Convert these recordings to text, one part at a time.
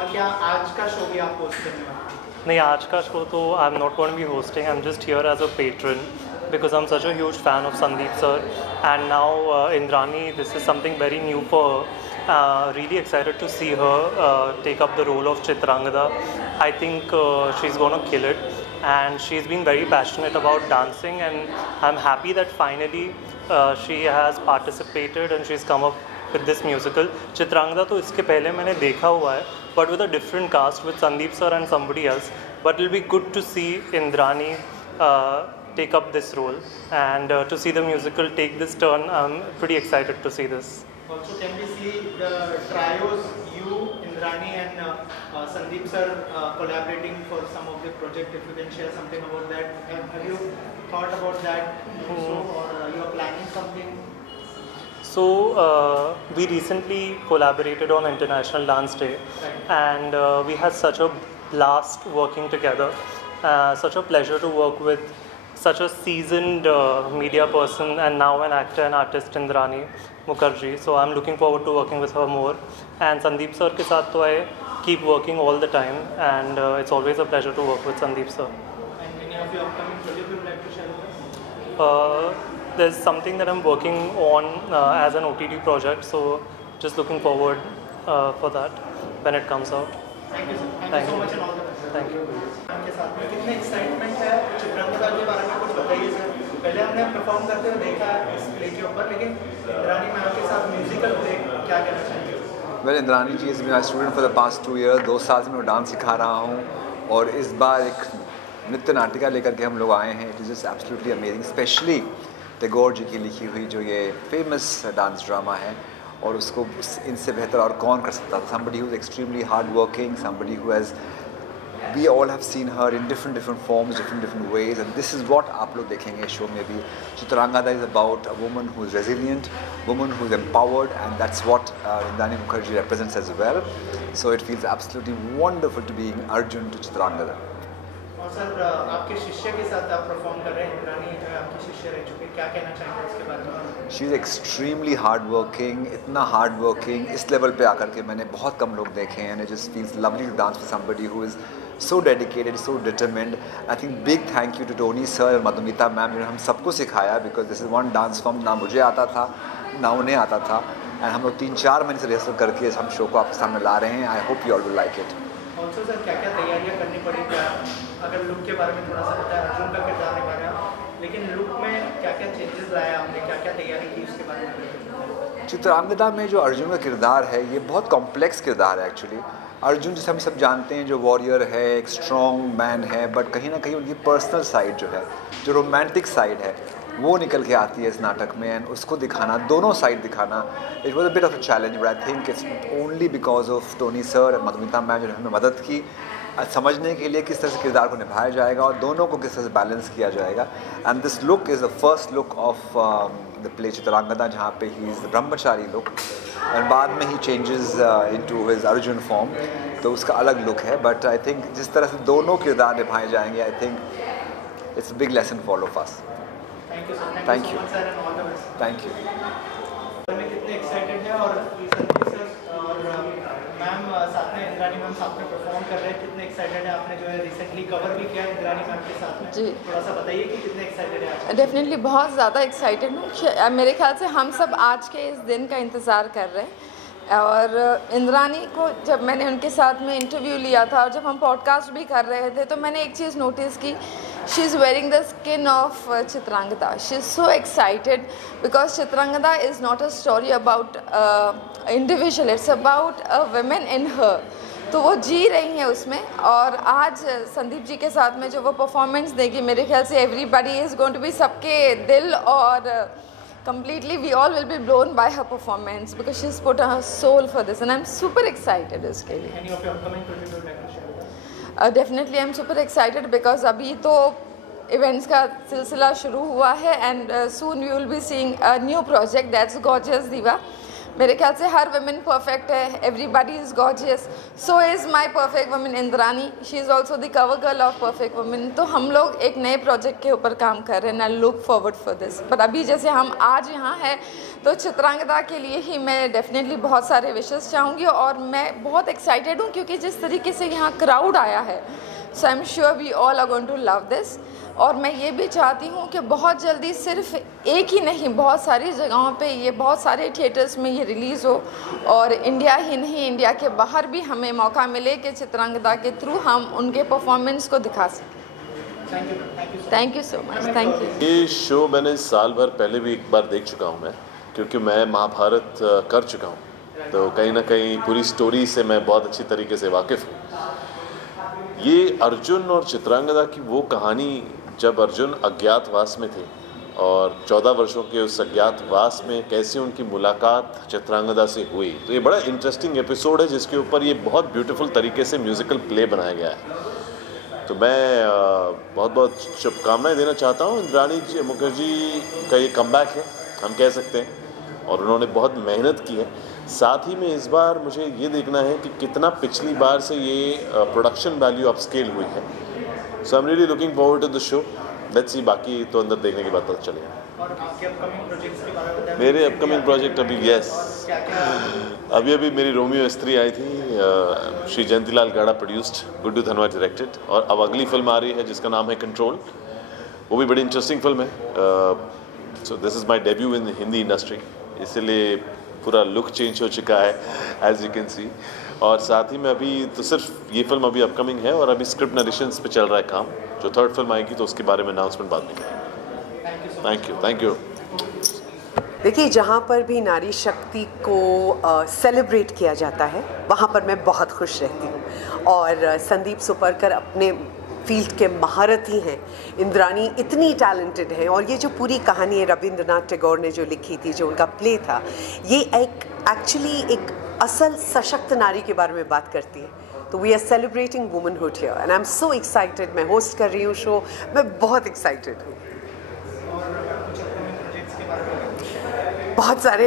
और क्या आज का शो भी आप होस्ट करने वाले हैं? नहीं, आज का शो तो I am not going to be hosting. I am just here as a patron because I'm such a huge fan of Sandeep sir, and now Indrani, this is something very new for her. Really excited to see her take up the role of Chitrangada. I think she's gonna kill it, and she's been very passionate about dancing, and I'm happy that finally she has participated and she's come up with this musical. Chitrangada तो इसके पहले मैंने देखा हुआ है, but with a different cast with Sandeep sir and somebody else. But it'll be good to see Indrani take up this role, and to see the musical take this turn. I'm pretty excited to see this. Also, can we see the trios, you, Indrani and Sandeep sir collaborating for some of the project? If you can share something about that. Have you thought about that also, or you are planning something? So we recently collaborated on International Dance Day, and we had such a blast working together. Such a pleasure to work with such a seasoned media person and now an actor and artist, Indrani Mukherjee. So I'm looking forward to working with her more. And Sandeep sir ke saath to I keep working all the time, and it's always a pleasure to work with Sandeep sir. And any of your upcoming projects you would like to share with us? There's something that I'm working on as an OTT project, so just looking forward for that when it comes out. Thank you sir. Thank you so much and all the best. Thank you. आपके साथ में कितने excitement है चित्रांगदा के बारे में कुछ बताइए सर. पहले हमने परफॉर्म करते हुए देखा इस प्ले के ऊपर, लेकिन इंद्रानी मैम के साथ म्यूजिकल प्ले क्या कहना चाहेंगे? Well, Indrani ji has been my student for the past 2 years. 2 साल से मैं डांस सिखा रहा हूँ, और इस बार एक नृत्य नाटिका लेकर के हम लोग आए हैं. It is just absolutely amazing, specially Tagore ji की लिखी हुई जो ये फेमस डांस ड्रामा है, और उसको इनसे बेहतर और कौन कर सकता था. Somebody who is extremely hard working, somebody who has, we all have seen her in different forms, different ways, and this is what आप लोग देखेंगे शो में भी. Chitrangada is about a woman who is resilient, woman who is empowered, and that's what Indrani Mukherjee represents as well. So it feels absolutely wonderful to be Arjun to Chitrangada. और sir आपके शिष्य के साथ आप perform कर रहे हैं. इंद्रानी आपकी शिष्य रह चुकी है, क्या कहना चाहेंगे उसके बारे में? She is extremely hard working, इतना hard working इस लेवल पे आकर के मैंने बहुत कम लोग देखे हैं, and it just feels lovely to dance with somebody who is so dedicated, so determined. I think big thank you to Tony sir और मधुमिता मैम जिन्होंने हम सबको सिखाया, because this is one dance form ना मुझे आता था ना उन्हें आता था, and हम लोग 3-4 महीने से रिहर्सल करके हम शो को आपके सामने ला रहे हैं. I hope you all will like it. Also sir क्या क्या तैयारियाँ करनी पड़ी, क्या अगर लुक के बारे में थोड़ा सा बताया? अर्जुन का किरदार निभा रहे हैं, लेकिन लुक में क्या क्या चेंजेस लाया आपने, क्या क्या तैयारी की उसके बारे में? चित्रांगदा में जो अर्जुन का किरदार है ये बहुत कॉम्प्लेक्स किरदार है एक्चुअली. अर्जुन जैसे हम सब जानते हैं जो वॉरियर है, एक स्ट्रॉन्ग मैन है, बट कहीं ना कहीं उनकी पर्सनल साइड जो है, जो रोमांटिक साइड है, वो निकल के आती है इस नाटक में, एंड उसको दिखाना, दोनों साइड दिखाना, it was a bit of a challenge. But I think it's only because of Tony sir और मधुमिता मैम जो हमें मदद की समझने के लिए किस तरह से किरदार को निभाया जाएगा और दोनों को किस तरह से बैलेंस किया जाएगा. And this look is the first look of the play Chitrangada, जहाँ पे ही इज़ द ब्रह्मचारी लुक, और बाद में ही changes into his Arjun form, तो उसका अलग लुक है. बट आई थिंक जिस तरह से दोनों किरदार निभाए जाएंगे, I think it's a big lesson for all of us. Thank you sir. Thank you. Sir and all the best. Thank you. में कितने एक्साइटेड है, और संदीप सर और मैम साथ में, इंद्रानी मैम साथ में परफॉर्म कर रहे हैं, कितने एक्साइटेड है? आपने जो है रिसेंटली कवर भी किया इंद्रानी मैम के साथ में, जी, थोड़ा सा बताइए कि कितने एक्साइटेड है आप? डेफिनेटली बहुत ज़्यादा एक्साइटेड हूँ. मेरे ख्याल से हम सब आज के इस दिन का इंतज़ार कर रहे हैं. और इंद्रानी को जब मैंने उनके साथ में इंटरव्यू लिया था और जब हम पॉडकास्ट भी कर रहे थे, तो मैंने एक चीज़ नोटिस की, she is wearing the skin of Chitrangada. She is so excited because Chitrangada is not a story about individual, it's about a women in her. तो वो जी रही हैं उसमें, और आज संदीप जी के साथ में जो वो परफॉर्मेंस देगी, मेरे ख्याल से everybody is going to be, सबके दिल और completely we all will be blown by her performance because she's put her soul for this, and I'm super excited इसके लिए. Any of your upcoming projects you would like to share with us? Definitely I'm super excited because अभी तो events का सिलसिला शुरू हुआ है, and soon we will be seeing a new project, that's Gorgeous Diva, मेरे ख्याल से हर वुमेन परफेक्ट है, everybody is gorgeous, so is my perfect women Indrani, she is also the cover girl of perfect women. तो हम लोग एक नए project के ऊपर काम कर रहे हैं, I look forward for this. But अभी जैसे हम आज यहाँ हैं तो चित्रांगदा के लिए ही मैं डेफिनेटली बहुत सारे विशेस चाहूँगी, और मैं बहुत एक्साइटेड हूँ क्योंकि जिस तरीके से यहाँ क्राउड आया है, so I am sure we all are going to love this. और मैं ये भी चाहती हूँ कि बहुत जल्दी सिर्फ एक ही नहीं, बहुत सारी जगहों पे ये, बहुत सारे थिएटर्स में ये रिलीज़ हो, और इंडिया ही नहीं इंडिया के बाहर भी हमें मौका मिले कि चित्रांगदा के थ्रू हम उनके परफॉर्मेंस को दिखा सकें। Thank you so much, thank you. ये शो मैंने साल भर पहले भी एक बार देख चुका हूँ मैं, क्योंकि मैं महाभारत कर चुका हूँ, तो कहीं ना कहीं पूरी स्टोरी से मैं बहुत अच्छी तरीके से वाकिफ़ हूँ। ये अर्जुन और चित्रांगदा की वो कहानी, जब अर्जुन अज्ञातवास में थे और 14 वर्षों के उस अज्ञातवास में कैसे उनकी मुलाकात चित्रांगदा से हुई, तो ये बड़ा इंटरेस्टिंग एपिसोड है जिसके ऊपर ये बहुत ब्यूटीफुल तरीके से म्यूज़िकल प्ले बनाया गया है। तो मैं बहुत बहुत शुभकामनाएं देना चाहता हूँ। इंद्राणी मुखर्जी का ये कमबैक है, हम कह सकते हैं, और उन्होंने बहुत मेहनत की है। साथ ही में इस बार मुझे ये देखना है कि कितना पिछली बार से ये प्रोडक्शन वैल्यू अपस्केल हुई है। So I am really looking forward to the show. Let's see, बाकी तो अंदर देखने के बाद पता चलेगा। और आपके अपकमिंग प्रोजेक्ट्स के बारे में बताएं। मेरे अपकमिंग प्रोजेक्ट अभी अभी मेरी रोमियो स्त्री आई थी, श्री जयंतीलाल गाड़ा प्रोड्यूस्ड, गुड्डू धनवा डायरेक्टेड, और अब अगली फिल्म आ रही है जिसका नाम है कंट्रोल। वो भी बड़ी इंटरेस्टिंग फिल्म है। So this is my debut in Hindi industry, इसलिए पूरा लुक चेंज हो चुका है एज यू कैन सी। और साथ ही में अभी तो सिर्फ ये फिल्म अभी अपकमिंग है, और अभी स्क्रिप्ट नरेशंस पे चल रहा है काम। जो थर्ड फिल्म आएगी तो उसके बारे में अनाउंसमेंट बाद में करेंगे। Thank you. देखिए, जहाँ पर भी नारी शक्ति को सेलिब्रेट किया जाता है वहाँ पर मैं बहुत खुश रहती हूँ, और संदीप सुपरकर अपने फील्ड के महारथी हैं, इंद्रानी इतनी टैलेंटेड है, और ये जो पूरी कहानी है रविंद्रनाथ टैगोर ने जो लिखी थी, जो उनका प्ले था, ये एक एक्चुअली एक असल सशक्त नारी के बारे में बात करती है। तो we are celebrating womanhood here and I am so excited. मैं होस्ट कर रही हूँ शो, मैं बहुत एक्साइटेड हूँ। बहुत सारे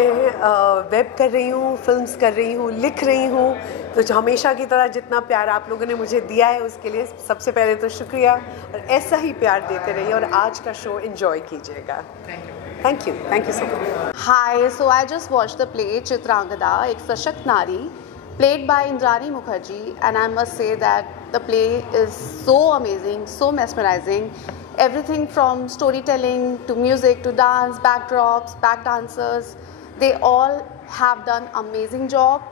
वेब कर रही हूँ, फिल्म्स कर रही हूँ, लिख रही हूँ। तो हमेशा की तरह जितना प्यार आप लोगों ने मुझे दिया है उसके लिए सबसे पहले तो शुक्रिया, और ऐसा ही प्यार देते रहिए, और आज का शो एंजॉय कीजिएगा। Thank you so much. Hi, so I just watch the play Chitrangada, एक सशक्त नारी, played by Indrani Mukherjee, and I must say that the play is so amazing, so mesmerizing. Everything from storytelling to music to dance, backdrops, back dancers, they all have done amazing job.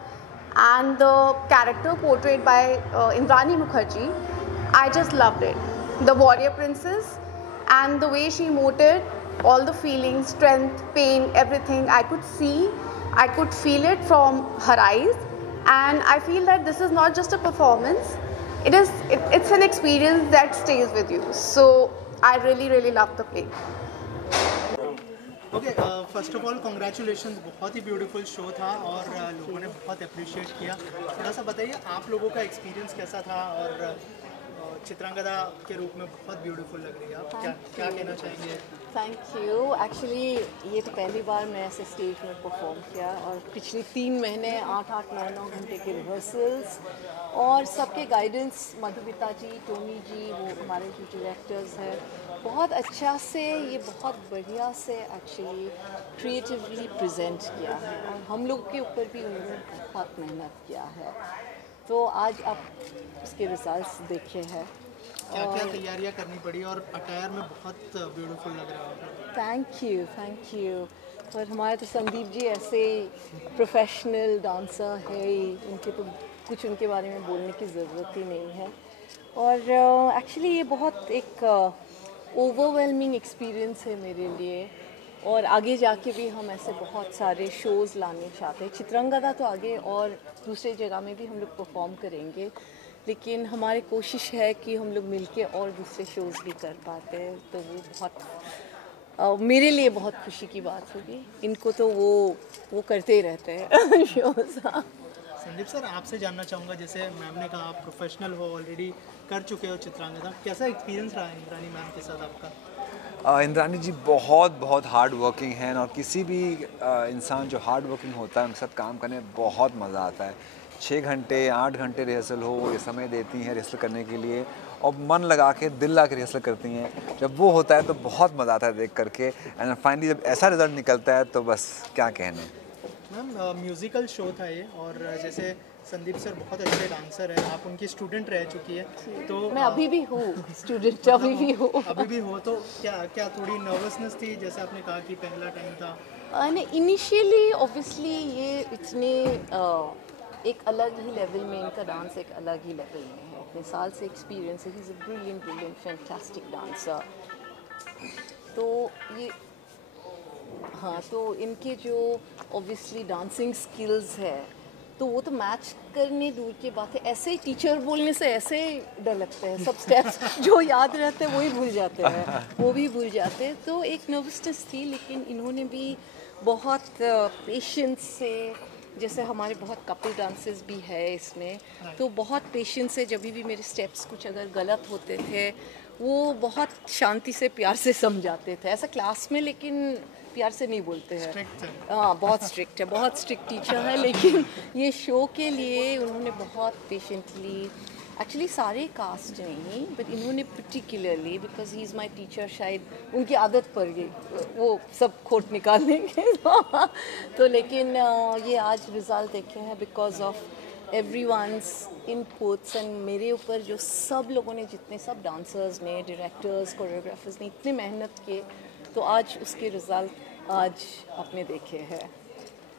And the character portrayed by Indrani Mukherjee, I just loved it. The warrior princess, and the way she emoted, all the feelings, strength, pain, everything I could see, I could feel it from her eyes. And I feel that this is not just a performance, it's an experience that stays with you. So I really love the play. Okay, first of all congratulations, बहुत ही beautiful show था और लोगों ने बहुत appreciate किया। थोड़ा सा बताइए आप लोगों का एक्सपीरियंस कैसा था, और चित्रांगदा के रूप में बहुत ब्यूटीफुल लग रही है, आप क्या कहना चाहेंगे? Thank you. एक्चुअली ये तो पहली बार मैं ऐसे स्टेज में परफॉर्म किया, और पिछले 3 महीने 8-8, 9-9 घंटे के रिहर्सल्स और सबके गाइडेंस, मधुमिता जी, टोनी जी, वो हमारे जो डायरेक्टर्स हैं, बहुत अच्छा से, ये बहुत बढ़िया से एक्चुअली क्रिएटिवली प्रेजेंट किया है, और हम लोग के ऊपर भी उन्होंने बहुत मेहनत किया है। तो आज आप उसके रिजल्ट्स देखे हैं। क्या तैयारियां करनी पड़ी, और अटायर में बहुत ब्यूटीफुल लग रहा है। Thank you. और हमारे तो संदीप जी ऐसे प्रोफेशनल डांसर है ही, उनके तो कुछ उनके बारे में बोलने की ज़रूरत ही नहीं है। और एक्चुअली ये बहुत एक ओवरवेलमिंग एक्सपीरियंस है मेरे लिए, और आगे जाके भी हम ऐसे बहुत सारे शोज़ लाने चाहते हैं। चित्रांगदा तो आगे और दूसरे जगह में भी हम लोग परफॉर्म करेंगे, लेकिन हमारी कोशिश है कि हम लोग मिलके और दूसरे शोज़ भी कर पाते हैं। तो वो बहुत मेरे लिए बहुत खुशी की बात होगी। इनको तो वो करते ही रहते हैं शोज़। संदीप सर, आपसे जानना चाहूँगा, जैसे मैम ने कहा आप प्रोफेशनल हो, ऑलरेडी कर चुके हो चित्रांगदा, कैसा एक्सपीरियंस रहा इंद्रानी मैम के साथ आपका? इंद्रानी जी बहुत बहुत हार्ड वर्किंग हैं और किसी भी इंसान जो हार्ड वर्किंग होता है उनके साथ काम करने में बहुत मज़ा आता है। 6 घंटे 8 घंटे रिहर्सल हो, ये समय देती हैं रिहर्सल करने के लिए और मन लगा के दिल लगा के रिहर्सल करती हैं। जब वो होता है तो बहुत मज़ा आता है देख करके एंड फाइनली जब ऐसा रिजल्ट निकलता है तो बस क्या कहने। मैम म्यूज़िकल शो था ये और जैसे संदीप सर बहुत अच्छे डांसर हैं, आप उनकी स्टूडेंट रह चुकी है, तो मैं अभी भी हूँ स्टूडेंट, अभी भी हूँ। अभी भी हो तो क्या थोड़ी नर्वसनेस थी, जैसे आपने कहा कि पहला टाइम था? नहीं, इनिशियली ऑब्वियसली ये इतने एक अलग ही लेवल में, इनका डांस एक अलग ही लेवल में है, इतने साल से एक्सपीरियंस है, he is a brilliant fantastic dancer. तो ये हाँ, तो इनके जो ऑब्वियसली डांसिंग स्किल्स है तो वो तो मैच करने दूर की बात है, ऐसे ही टीचर बोलने से ऐसे डर लगता है, सब स्टेप्स जो याद रहते हैं वो ही भूल जाते हैं, वो भी भूल जाते हैं। तो एक नर्वसनेस थी, लेकिन इन्होंने भी बहुत पेशेंस से, जैसे हमारे बहुत कपल डांसेस भी है इसमें, तो बहुत पेशेंस से जब भी मेरे स्टेप्स कुछ अगर गलत होते थे वो बहुत शांति से प्यार से समझाते थे, ऐसा क्लास में लेकिन प्यार से नहीं बोलते हैं। हाँ, बहुत स्ट्रिक्ट है, बहुत स्ट्रिक्ट टीचर है, लेकिन ये शो के लिए उन्होंने बहुत पेशेंटली, एक्चुअली सारे कास्ट नहीं बट इन्होंने particularly, because he is my teacher, शायद उनकी आदत पड़ गई वो सब खोट निकाल देंगे तो लेकिन ये आज रिज़ल्ट देखे हैं because of everyone's inputs and मेरे ऊपर जो सब लोगों ने, जितने सब डांसर्स ने, डायरेक्टर्स, कोरियोग्राफर्स ने इतने मेहनत किए, तो आज उसके रिज़ल्ट आज आपने देखे हैं।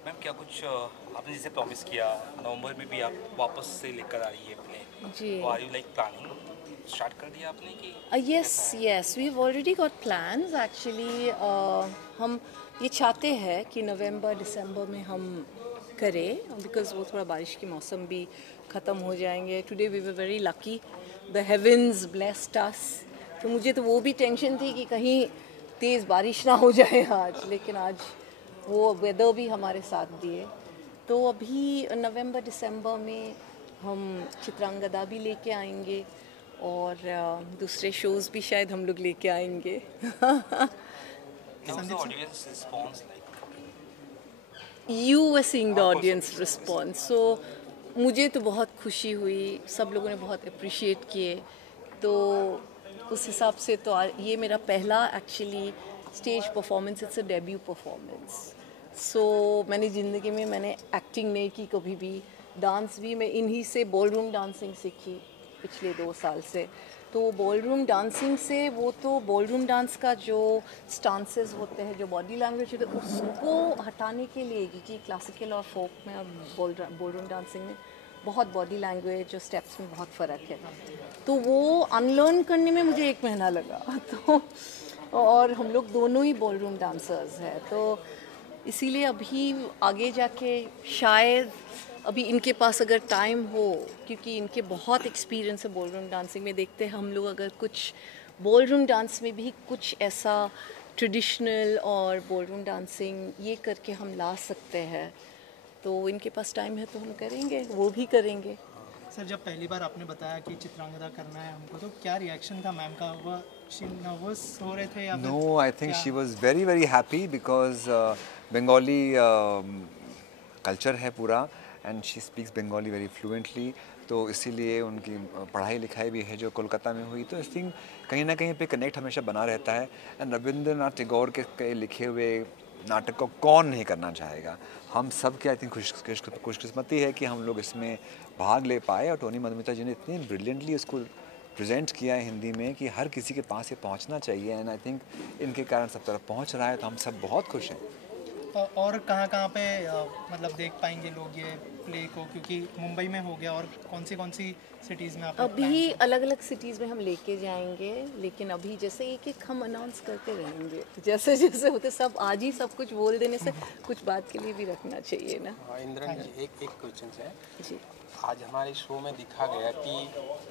मैम क्या कुछ आपने जैसे प्रॉमिस किया नवंबर में भी आप वापस से लेकर आ रही है प्ले जी, are you like planning start कर दिया आपने कि? Yes we have already got plans actually. हम ये चाहते हैं कि नवंबर दिसंबर में हम करें, बिकॉज वो थोड़ा बारिश के मौसम भी ख़त्म हो जाएंगे। Today we were very lucky, the heavens blessed us, तो मुझे तो वो भी टेंशन थी कि कहीं तेज़ बारिश ना हो जाए आज, लेकिन आज वो वेदर भी हमारे साथ दिए। तो अभी नवंबर दिसंबर में हम चित्रांगदा भी लेके आएंगे और दूसरे शोज़ भी शायद हम लोग लेके आएंगे audience response like? You were seeing the audience response, so मुझे तो बहुत खुशी हुई, सब लोगों ने बहुत अप्रिशिएट किए, तो उस हिसाब से तो ये मेरा पहला actually stage performance, it's a debut performance. So मैंने ज़िंदगी में मैंने एक्टिंग नहीं की कभी भी, डांस भी मैं इन्हीं से बॉलरूम डांसिंग सीखी पिछले 2 साल से। तो बॉलरूम डांसिंग से, वो तो बॉलरूम डांस का जो स्टांसेस होते हैं, जो बॉडी लैंग्वेज होती है, उसको हटाने के लिए, क्योंकि क्लासिकल और फोक में और बॉलरूम डांसिंग में बहुत बॉडी लैंग्वेज, जो स्टेप्स में बहुत फ़र्क है, तो वो अनलर्न करने में मुझे 1 महीना लगा तो और हम लोग दोनों ही बॉलरूम डांसर्स हैं, तो इसीलिए अभी आगे जाके शायद अभी इनके पास अगर टाइम हो, क्योंकि इनके बहुत एक्सपीरियंस है बॉलरूम डांसिंग में, देखते हैं हम लोग अगर कुछ बॉलरूम डांस में भी कुछ ऐसा ट्रेडिशनल और बॉलरूम डांसिंग ये करके हम ला सकते हैं, तो इनके पास टाइम है तो हम करेंगे, वो भी करेंगे। सर, जब पहली बार आपने बताया कि चित्रांगदा करना है हमको, तो क्या रिएक्शन था मैम का? वह नर्वस हो रहे थे या? No, I think she was very very happy because Bengali culture है पूरा and she speaks Bengali very fluently, तो इसीलिए उनकी पढ़ाई लिखाई भी है जो कोलकाता में हुई, तो आई थिंक कहीं ना कहीं पे कनेक्ट हमेशा बना रहता है। एंड रविंद्रनाथ टैगोर के लिखे हुए नाटक को कौन नहीं करना चाहेगा। हम सब की आई थिंक खुशकिस्मती है कि हम लोग इसमें भाग ले पाए, और टोनी मधुमिता जी ने इतनी ब्रिलियंटली उसको प्रेजेंट किया है हिंदी में कि हर किसी के पास ये पहुंचना चाहिए, एंड आई थिंक इनके कारण सब तरफ पहुंच रहा है, तो हम सब बहुत खुश हैं। और कहाँ पे मतलब देख पाएंगे लोग ये प्ले को, क्योंकि मुंबई में हो गया, और कौन सी सिटीज़ में आप? अभी अलग अलग सिटीज़ में हम लेके जाएंगे, लेकिन अभी जैसे एक हम अनाउंस करते रहेंगे, जैसे जैसे होते, सब आज ही सब कुछ बोल देने से कुछ बात के लिए भी रखना चाहिए ना। इंद्रानी जी, एक क्वेश्चन है जी। आज हमारे शो में दिखा गया कि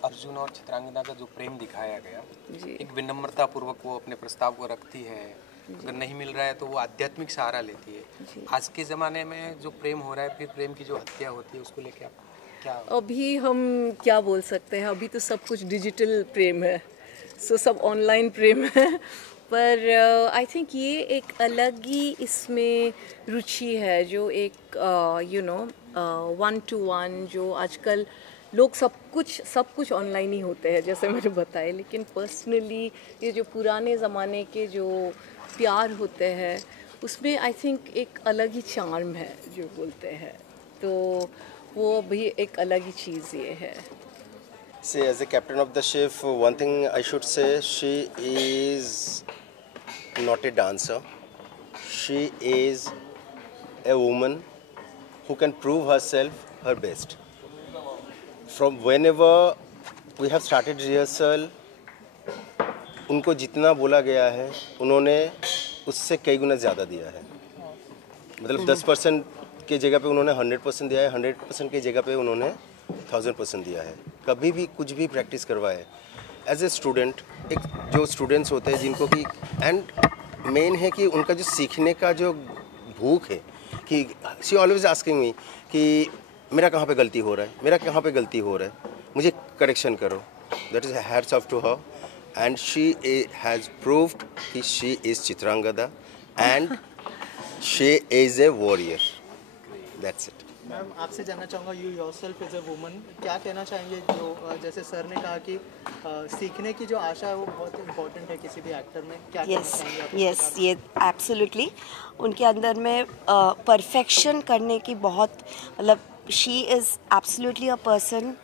अर्जुन और चित्रांगदा का जो प्रेम दिखाया गया, एक विनम्रता पूर्वक वो अपने प्रस्ताव को रखती है, अगर नहीं मिल रहा है तो वो आध्यात्मिक सहारा लेती है। आज के ज़माने में जो प्रेम हो रहा है, फिर प्रेम की जो हत्या होती है, उसको लेके आप क्या? अभी हम क्या बोल सकते हैं, अभी तो सब कुछ डिजिटल प्रेम है, सो सब ऑनलाइन प्रेम है, पर आई थिंक ये एक अलग ही इसमें रुचि है, जो एक यू नो 1-to-1 जो आजकल लोग सब कुछ ऑनलाइन ही होते हैं जैसे मैंने बताया, लेकिन पर्सनली ये जो पुराने ज़माने के जो प्यार होते हैं उसमें आई थिंक एक अलग ही चार्म है जो बोलते हैं, तो वो भी एक अलग ही चीज़ ये है. See, as the captain of the ship, one thing I should say, she is not a dancer. She is a woman who can prove herself her best. From whenever we have started rehearsal, उनको जितना बोला गया है उन्होंने उससे कई गुना ज़्यादा दिया है. मतलब 10% की जगह पे उन्होंने 100% दिया है, 100% की जगह पे उन्होंने 1000% दिया है. कभी भी कुछ भी प्रैक्टिस करवाए एज ए स्टूडेंट, एक जो स्टूडेंट्स होते हैं जिनको कि एंड मेन है कि उनका जो सीखने का जो भूख है कि शी ऑलवेज आस्किंग मी कि मेरा कहाँ पे गलती हो रहा है, मेरा कहाँ पे गलती हो रहा है, मुझे करेक्शन करो. That is hats off to her and she has proved कि she is Chitrangada and she is a warrior. That's it. Ma'am आपसे जानना चाहूँगा, you yourself as a woman क्या कहना चाहेंगे, जो जैसे सर ने कहा कि सीखने की जो आशा है वो बहुत इम्पोर्टेंट है किसी भी एक्टर में, क्या कहना चाहेंगे आप? यस, ये एब्सोल्युटली उनके अंदर में परफेक्शन करने की बहुत, मतलब she is absolutely a person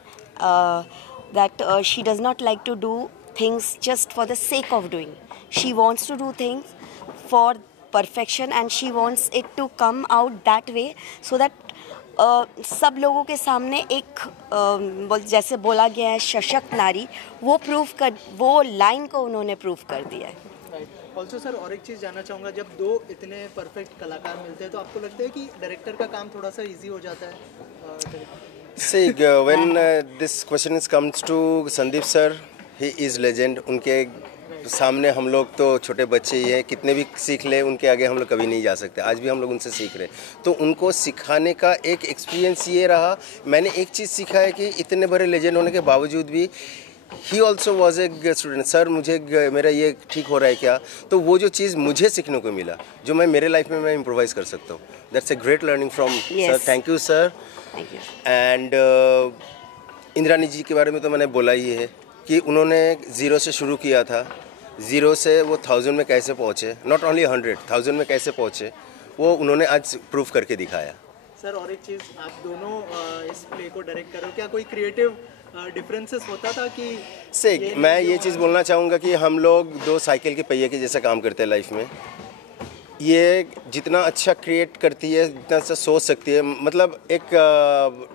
that she does not like to do things just for the sake of doing. She wants to do things for perfection and she wants it to come out that way so that सब लोगों के सामने एक जैसे बोला गया है सशक्त नारी, वो लाइन को उन्होंने प्रूव कर दिया है. राइट. ऑल्सो सर और एक चीज़ जानना चाहूँगा, जब दो इतने परफेक्ट कलाकार मिलते हैं तो आपको लगता है कि डायरेक्टर का काम थोड़ा सा इजी हो जाता है? See, when this question comes to Sandeep sir, he is legend. उनके सामने हम लोग तो छोटे बच्चे ही हैं, कितने भी सीख ले उनके आगे हम लोग कभी नहीं जा सकते. आज भी हम लोग उनसे सीख रहे हैं, तो उनको सिखाने का एक एक्सपीरियंस ये रहा. मैंने एक चीज़ सीखा है कि इतने बड़े लेजेंड होने के बावजूद भी he also was a student. Sir मुझे मेरा ये ठीक हो रहा है क्या, तो वो जो चीज़ मुझे सीखने को मिला जो मैं मेरे लाइफ में मैं इम्प्रोवाइज़ कर सकता हूँ. That's a great learning from sir. Thank you sir. And Indrani ji के बारे में तो मैंने बोला ही है कि उन्होंने 0 से शुरू किया था, 0 से वो 1000 में कैसे पहुँचे, नॉट ओनली 100, 1000 में कैसे पहुँचे, वो उन्होंने आज प्रूफ करके दिखाया. सर और एक चीज़, आप दोनों इस प्ले को डायरेक्ट करो, क्या कोई क्रिएटिव डिफरेंसेस होता था कि से मैं ये चीज़ बोलना चाहूँगा कि हम लोग 2 साइकिल के पहिए के जैसा काम करते हैं लाइफ में. ये जितना अच्छा क्रिएट करती है, जितना अच्छा सोच सकती है. मतलब एक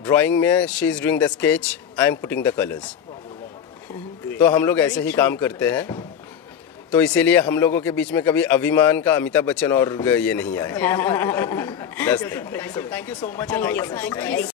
ड्राइंग में she is doing the sketch, I am putting the colours. तो हम लोग ऐसे ही काम करते हैं, तो इसीलिए हम लोगों के बीच में कभी अभिमान का अमिताभ बच्चन और ये नहीं आया. Thank you so much.